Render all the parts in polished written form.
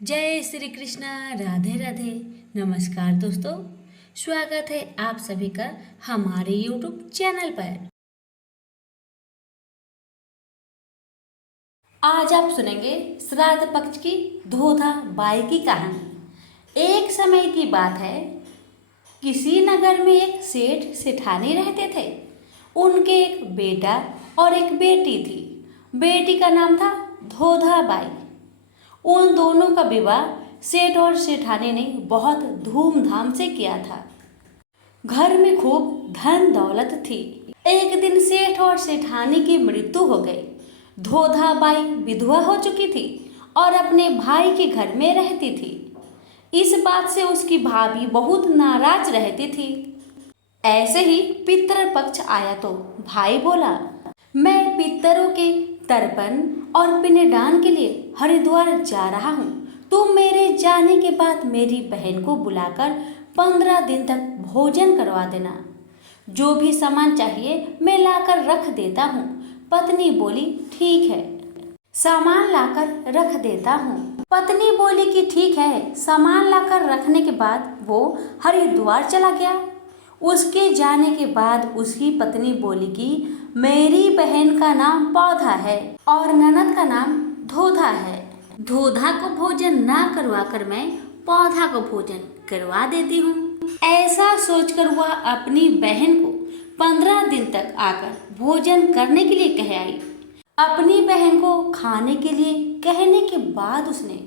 जय श्री कृष्णा। राधे राधे। नमस्कार दोस्तों, स्वागत है आप सभी का हमारे YouTube चैनल पर। आज आप सुनेंगे श्राद्ध पक्ष की धोधा बाई की कहानी। एक समय की बात है, किसी नगर में एक सेठ सेठानी रहते थे। उनके एक बेटा और एक बेटी थी। बेटी का नाम था धोधा बाई। उन दोनों का विवाह सेठ और सेठानी ने बहुत धूमधाम से किया था। घर में खूब धन दौलत थी। एक दिन सेठ और सेठानी की मृत्यु हो गई। धोधा बाई विधवा हो चुकी थी और अपने भाई के घर में रहती थी। इस बात से उसकी भाभी बहुत नाराज रहती थी। ऐसे ही पितृ पक्ष आया तो भाई बोला, मैं पितरों के तर्पण और पिंडदान के लिए हरिद्वार जा रहा हूँ। तुम मेरे जाने के बाद मेरी बहन को बुलाकर 15 दिन तक भोजन करवा देना। जो भी सामान चाहिए मैं लाकर रख देता हूँ। पत्नी बोली, ठीक है, सामान लाकर रख देता हूँ। पत्नी बोली कि ठीक है। सामान लाकर रखने के बाद वो हरिद्वार चला गया। उसके जाने के बाद उसकी पत्नी बोली कि मेरी बहन का नाम पौधा है और ननद का नाम धोधा है। धोधा को भोजन ना करवा कर मैं पौधा को भोजन करवा देती हूँ। ऐसा सोचकर वह अपनी बहन को 15 दिन तक आकर भोजन करने के लिए कह आई। अपनी बहन को खाने के लिए कहने के बाद उसने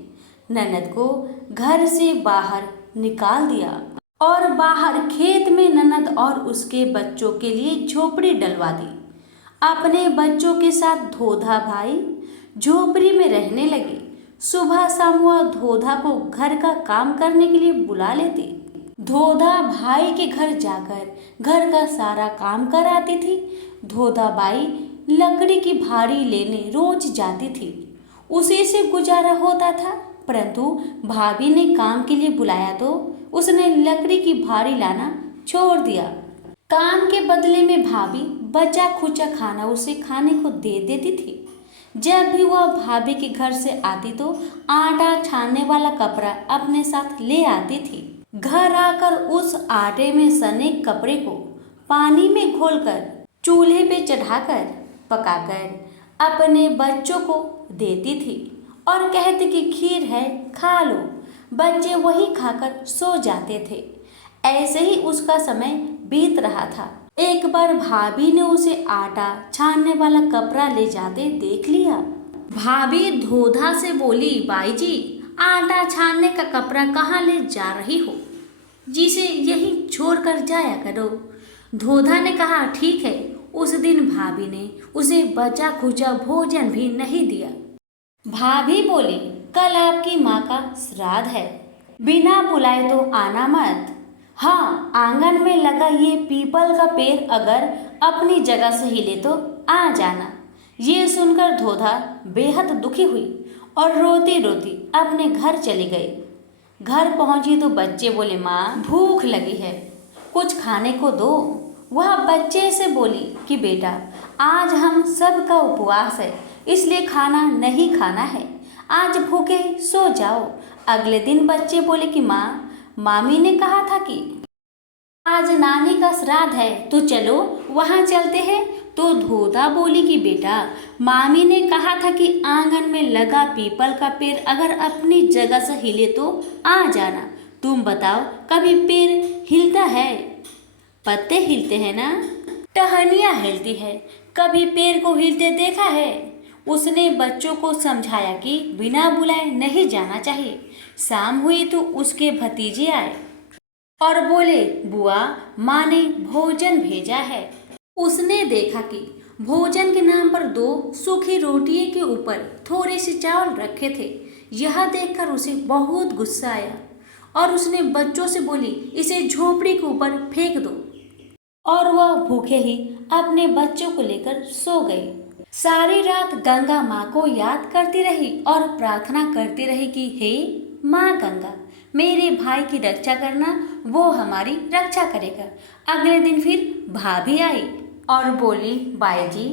ननद को घर से बाहर निकाल दिया और बाहर खेत में ननद और उसके बच्चों के लिए झोपड़ी डलवा दी। अपने बच्चों के साथ धोधा भाई झोपड़ी में रहने लगे। सुबह शाम वह धोधा को घर का काम करने के लिए बुला लेती। धोधा भाई के घर जाकर घर का सारा काम कराती थी। धोधा बाई लकड़ी की भारी लेने रोज जाती थी। उसी से गुजारा होता था, परंतु भाभी ने काम के लिए बुलाया तो उसने लकड़ी की भारी लाना छोड़ दिया। काम के बदले में भाभी बचा खुचा खाना उसे खाने को दे देती थी। जब भी वह भाभी के घर से आती तो आटा छानने वाला कपड़ा अपने साथ ले आती थी। घर आकर उस आटे में सने कपड़े को पानी में घोलकर चूल्हे पे चढ़ाकर पकाकर अपने बच्चों को देती थी और कहती कि खीर है, खा लो। बच्चे वही खाकर सो जाते थे। ऐसे ही उसका समय बीत रहा था। एक बार भाभी ने उसे आटा छानने वाला कपड़ा ले जाते देख लिया। भाभी धोधा से बोली, बाई जी, आटा छानने का कपड़ा कहाँ ले जा रही हो? जिसे यहीं छोड़ कर जाया करो। धोधा ने कहा, ठीक है। उस दिन भाभी ने उसे बचा खुचा भोजन भी नहीं दिया। भाभी बोली, कल आपकी माँ का श्राद्ध है, बिना बुलाए तो आना मत। हाँ, आंगन में लगा ये पीपल का पेड़ अगर अपनी जगह से हिले तो आ जाना। ये सुनकर धोधा बेहद दुखी हुई और रोती रोती अपने घर चली गई। घर पहुंची तो बच्चे बोले, माँ भूख लगी है, कुछ खाने को दो। वह बच्चे से बोली कि बेटा, आज हम सब का उपवास है, इसलिए खाना नहीं खाना है। आज भूखे सो जाओ। अगले दिन बच्चे बोले कि माँ, मामी ने कहा था कि आज नानी का श्राद्ध है तो चलो वहाँ चलते हैं। तो धोधा बोली कि बेटा, मामी ने कहा था कि आंगन में लगा पीपल का पेड़ अगर अपनी जगह से हिले तो आ जाना। तुम बताओ, कभी पेड़ हिलता है? पत्ते हिलते हैं ना, टहनियाँ हिलती है, कभी पेड़ को हिलते देखा है? उसने बच्चों को समझाया कि बिना बुलाए नहीं जाना चाहिए। शाम हुई तो उसके भतीजे आए और बोले, बुआ, माँ ने भोजन भेजा है। उसने देखा कि भोजन के नाम पर 2 सूखी रोटियों के ऊपर थोड़े से चावल रखे थे। यह देखकर उसे बहुत गुस्सा आया और उसने बच्चों से बोली, इसे झोपड़ी के ऊपर फेंक दो। और वह भूखे ही अपने बच्चों को लेकर सो गई। सारी रात गंगा माँ को याद करती रही और प्रार्थना करती रही कि हे माँ गंगा, मेरे भाई की रक्षा करना, वो हमारी रक्षा करेगा। अगले दिन फिर भाभी आई और बोली, बाई जी,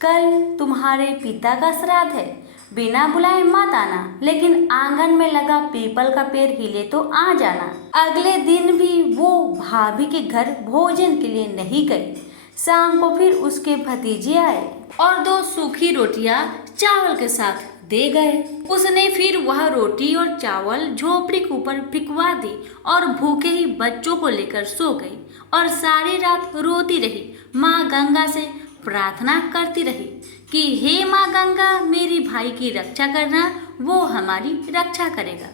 कल तुम्हारे पिता का श्राद्ध है, बिना बुलाए मत आना, लेकिन आंगन में लगा पीपल का पेड़ हिले तो आ जाना। अगले दिन भी वो भाभी के घर भोजन के लिए नहीं गई। शाम को फिर उसके भतीजे आए और 2 सूखी रोटियां चावल के साथ दे गए। उसने फिर वह रोटी और चावल झोपड़ी के ऊपर फिकवा दी और भूखे ही बच्चों को लेकर सो गई और सारी रात रोती रही। माँ गंगा से प्रार्थना करती रही कि हे माँ गंगा, मेरी भाई की रक्षा करना, वो हमारी रक्षा करेगा।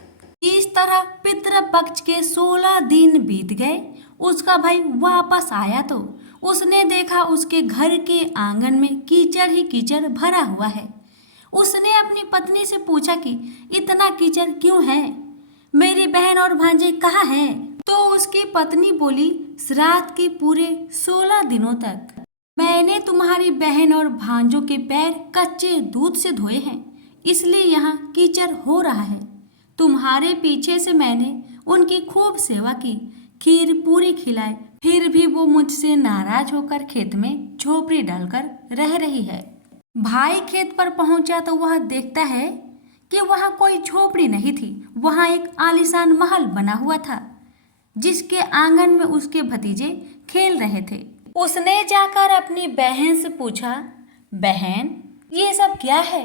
इस तरह पितृपक्ष के 16 दिन बीत गए। उसका भाई वापस आया तो उसने देखा उसके घर के आंगन में कीचड़ ही कीचड़ भरा हुआ है। उसने अपनी पत्नी से पूछा कि इतना कीचड़ क्यों है, मेरी बहन और भांजे कहाँ हैं? तो उसकी पत्नी बोली, श्राद्ध के पूरे 16 दिनों तक मैंने तुम्हारी बहन और भांजों के पैर कच्चे दूध से धोए हैं, इसलिए यहाँ कीचड़ हो रहा है। तुम्हारे पीछे से मैंने उनकी खूब सेवा की, खीर पूरी खिलाई, फिर भी वो मुझसे नाराज होकर खेत में झोपड़ी डालकर रह रही है। भाई खेत पर पहुंचा तो वह देखता है कि वहां कोई झोपड़ी नहीं थी, वहां एक आलीशान महल बना हुआ था जिसके आंगन में उसके भतीजे खेल रहे थे। उसने जाकर अपनी बहन से पूछा, बहन ये सब क्या है?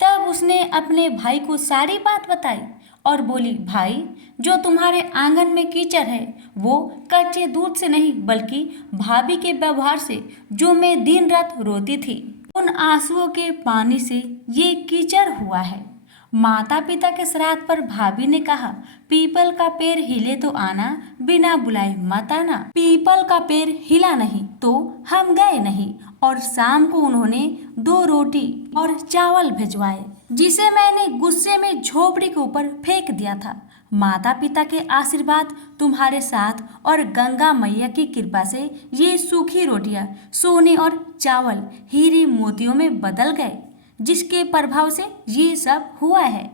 तब उसने अपने भाई को सारी बात बताई और बोली, भाई जो तुम्हारे आंगन में कीचड़ है वो कच्चे दूध से नहीं बल्कि भाभी के व्यवहार से, जो मैं दिन रात रोती थी, उन आंसुओं के पानी से ये कीचड़ हुआ है। माता पिता के श्राद्ध पर भाभी ने कहा, पीपल का पेड़ हिले तो आना, बिना बुलाए मत आना। पीपल का पेड़ हिला नहीं तो हम गए नहीं और शाम को उन्होंने 2 रोटी और चावल भिजवाए, जिसे मैंने गुस्से में झोपड़ी के ऊपर फेंक दिया था। माता पिता के आशीर्वाद तुम्हारे साथ और गंगा मैया की कृपा से ये सूखी रोटियां सोने और चावल हीरे मोतियों में बदल गए, जिसके प्रभाव से ये सब हुआ है।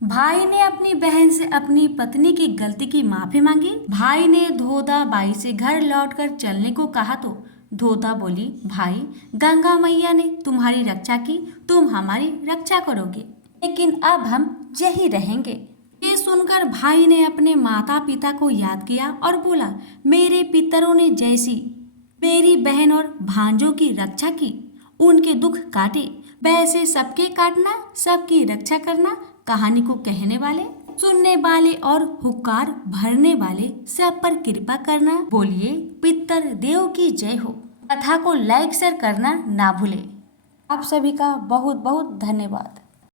भाई ने अपनी बहन से अपनी पत्नी की गलती की माफी मांगी। भाई ने धोधा बाई से घर लौटकर चलने को कहा तो धोधा बोली, भाई गंगा मैया ने तुम्हारी रक्षा की, तुम हमारी रक्षा करोगे, लेकिन अब हम यही रहेंगे। ये सुनकर भाई ने अपने माता पिता को याद किया और बोला, मेरे पितरों ने जैसी मेरी बहन और भांजों की रक्षा की, उनके दुख काटे, वैसे सबके काटना, सबकी रक्षा करना। कहानी को कहने वाले, सुनने वाले और हुक्कार भरने वाले सब पर कृपा करना। बोलिए पितर देव की जय हो। कथा को लाइक शेयर करना ना भूले। आप सभी का बहुत बहुत धन्यवाद।